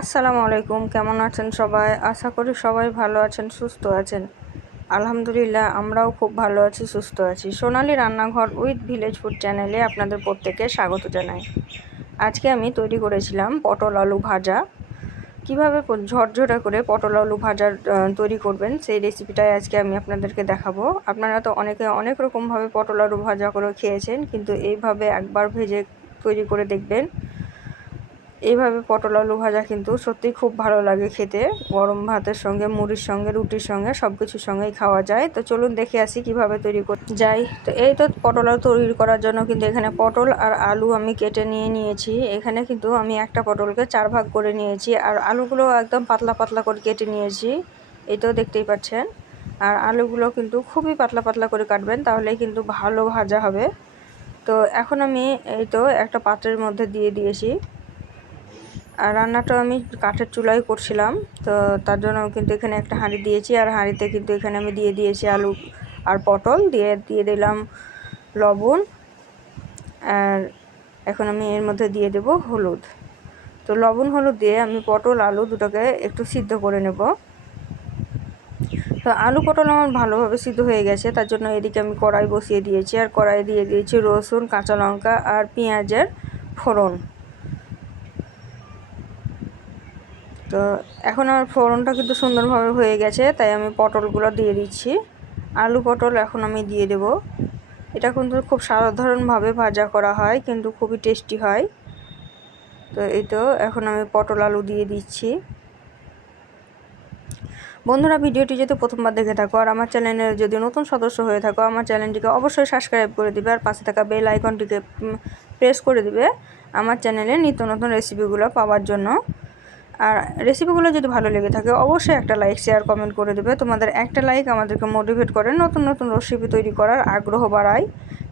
আসসালামু আলাইকুম, কেমন আছেন সবাই? আশা করি সবাই ভালো আছেন, সুস্থ আছেন। আলহামদুলিল্লাহ, আমরাও খুব ভালো আছি, সুস্থ আছি। সোনালি রান্নাঘর উইথ ভিলেজ ফুড চ্যানেলে আপনাদের প্রত্যেকে স্বাগত জানাই। আজকে আমি তৈরি করেছিলাম পটল আলু ভাজা। কীভাবে ঝরঝরে করে পটল আলু ভাজা তৈরি করবেন, সেই রেসিপিটাই আজকে আমি আপনাদেরকে দেখাবো। আপনারা তো অনেকে অনেক রকমভাবে পটল আলু ভাজা করে খেয়েছেন, কিন্তু এইভাবে একবার ভেজে তৈরি করে দেখবেন এইভাবে পটল, আলু ভাজা কিন্তু সত্যিই খুব ভালো লাগে খেতে। গরম ভাতের সঙ্গে, মুড়ির সঙ্গে, রুটির সঙ্গে সব কিছুর সঙ্গেই খাওয়া যায়। তো চলুন দেখে আসি কীভাবে তৈরি করতে যাই। তো এই তো পটল আলু তৈরি করার জন্য কিন্তু এখানে পটল আর আলু আমি কেটে নিয়ে নিয়েছি। এখানে কিন্তু আমি একটা পটলকে চার ভাগ করে নিয়েছি আর আলুগুলো একদম পাতলা পাতলা করে কেটে নিয়েছি। এই তো দেখতেই পাচ্ছেন। আর আলুগুলো কিন্তু খুবই পাতলা পাতলা করে কাটবেন, তাহলে কিন্তু ভালো ভাজা হবে। তো এখন আমি এই তো একটা পাত্রের মধ্যে দিয়ে দিয়েছি। আর রান্নাটা আমি কাঠের চুলাই করছিলাম, তো তার জন্য কিন্তু এখানে একটা হাঁড়ি দিয়েছি, আর হাঁড়িতে কিন্তু এখানে আমি দিয়ে দিয়েছি আলু আর পটল, দিয়ে দিয়ে দিলাম লবণ, আর এখন আমি এর মধ্যে দিয়ে দেব হলুদ। তো লবণ, হলুদ দিয়ে আমি পটল, আলু দুটোকে একটু সিদ্ধ করে নেব। তো আলু, পটল আমার ভালোভাবে সিদ্ধ হয়ে গেছে, তার জন্য এদিকে আমি কড়াই বসিয়ে দিয়েছি, আর কড়াই দিয়ে দিয়েছি রসুন, কাঁচা লঙ্কা আর পেঁয়াজের ফোড়ন। তো এখন আমার ফোড়নটা কিন্তু সুন্দরভাবে হয়ে গেছে, তাই আমি পটলগুলো দিয়ে দিচ্ছি। আলু পটল এখন আমি দিয়ে দেব। এটা কিন্তু খুব সাধারণভাবে ভাজা করা হয়, কিন্তু খুবই টেস্টি হয়। তো এই তো, এখন আমি পটল আলু দিয়ে দিচ্ছি। বন্ধুরা, ভিডিওটি যদি প্রথমবার দেখে থাকো আর আমার চ্যানেলের যদি নতুন সদস্য হয়ে থাকো, আমার চ্যানেলটিকে অবশ্যই সাবস্ক্রাইব করে দিবে আর পাশে থাকা বেল আইকনটিকে প্রেস করে দিবে আমার চ্যানেলে নিত্য নতুন রেসিপিগুলো পাওয়ার জন্য। আর রেসিপিগুলো যদি ভালো লেগে থাকে, অবশ্যই একটা লাইক শেয়ার কমেন্ট করে দেবে। তোমাদের একটা লাইক আমাদেরকে মোটিভেট করে নতুন নতুন রেসিপি তৈরি করার আগ্রহ বাড়ায়।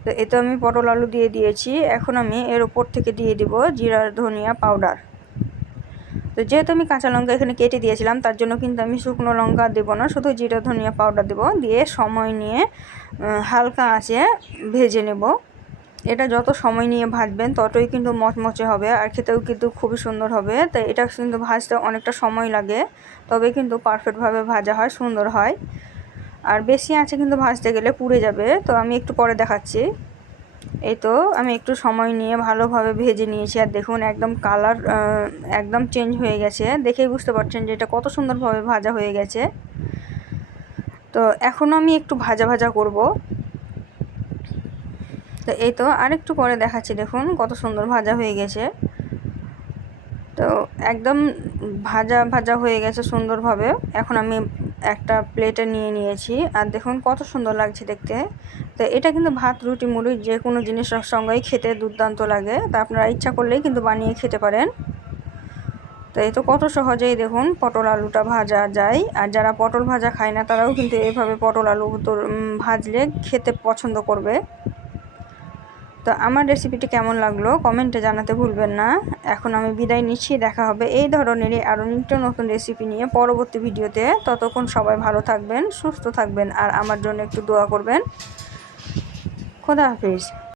তো এতে আমি পটল আলু দিয়ে দিয়েছি। এখন আমি এর ওপর থেকে দিয়ে দিব জিরা, ধনিয়া পাউডার তো যেহেতু আমি কাঁচা লঙ্কা এখানে কেটে দিয়েছিলাম, তার জন্য কিন্তু আমি শুকনো লঙ্কা দেবো না, শুধু জিরা, ধনিয়া পাউডার দেবো। দিয়ে সময় নিয়ে হালকা আঁচে ভেজে নেব। এটা যত সময় নিয়ে ভাজবেন, ততই কিন্তু মচমচে হবে আর খেতেও কিন্তু খুবই সুন্দর হবে। তাই এটা কিন্তু ভাজতে অনেকটা সময় লাগে, তবে কিন্তু পারফেক্টভাবে ভাজা হয়, সুন্দর হয়। আর বেশি আছে কিন্তু ভাজতে গেলে পুড়ে যাবে, তো আমি একটু পরে দেখাচ্ছি। এই তো, আমি একটু সময় নিয়ে ভালোভাবে ভেজে নিয়েছি আর দেখুন একদম কালার একদম চেঞ্জ হয়ে গেছে। দেখেই বুঝতে পারছেন যে এটা কত সুন্দরভাবে ভাজা হয়ে গেছে। তো এখনও আমি একটু ভাজা ভাজা করব। তো এই তো আরেকটু পরে দেখাচ্ছি, দেখুন কত সুন্দর ভাজা হয়ে গেছে। তো একদম ভাজা ভাজা হয়ে গেছে সুন্দরভাবে। এখন আমি একটা প্লেটে নিয়ে নিয়েছি, আর দেখুন কত সুন্দর লাগছে দেখতে। তো এটা কিন্তু ভাত, রুটি, মুড়ি যে কোনো জিনিসের সঙ্গেই খেতে দুর্দান্ত লাগে। তা আপনারা ইচ্ছা করলেই কিন্তু বানিয়ে খেতে পারেন। তো এই তো কত সহজেই দেখুন পটল আলুটা ভাজা যায়। আর যারা পটল ভাজা খায় না, তারাও কিন্তু এইভাবে পটল আলু ভাজলে খেতে পছন্দ করবে। তো আমার রেসিপিটি কেমন লাগল কমেন্টে জানাতে ভুলবেন না। এখন আমি বিদায় নিচ্ছি, দেখা হবে এই ধরনেরই আরও নিত্য নতুন রেসিপি নিয়ে পরবর্তী ভিডিওতে। ততক্ষণ সবাই ভালো থাকবেন, সুস্থ থাকবেন, আর আমার জন্য একটু দোয়া করবেন। খোদা হাফিজ।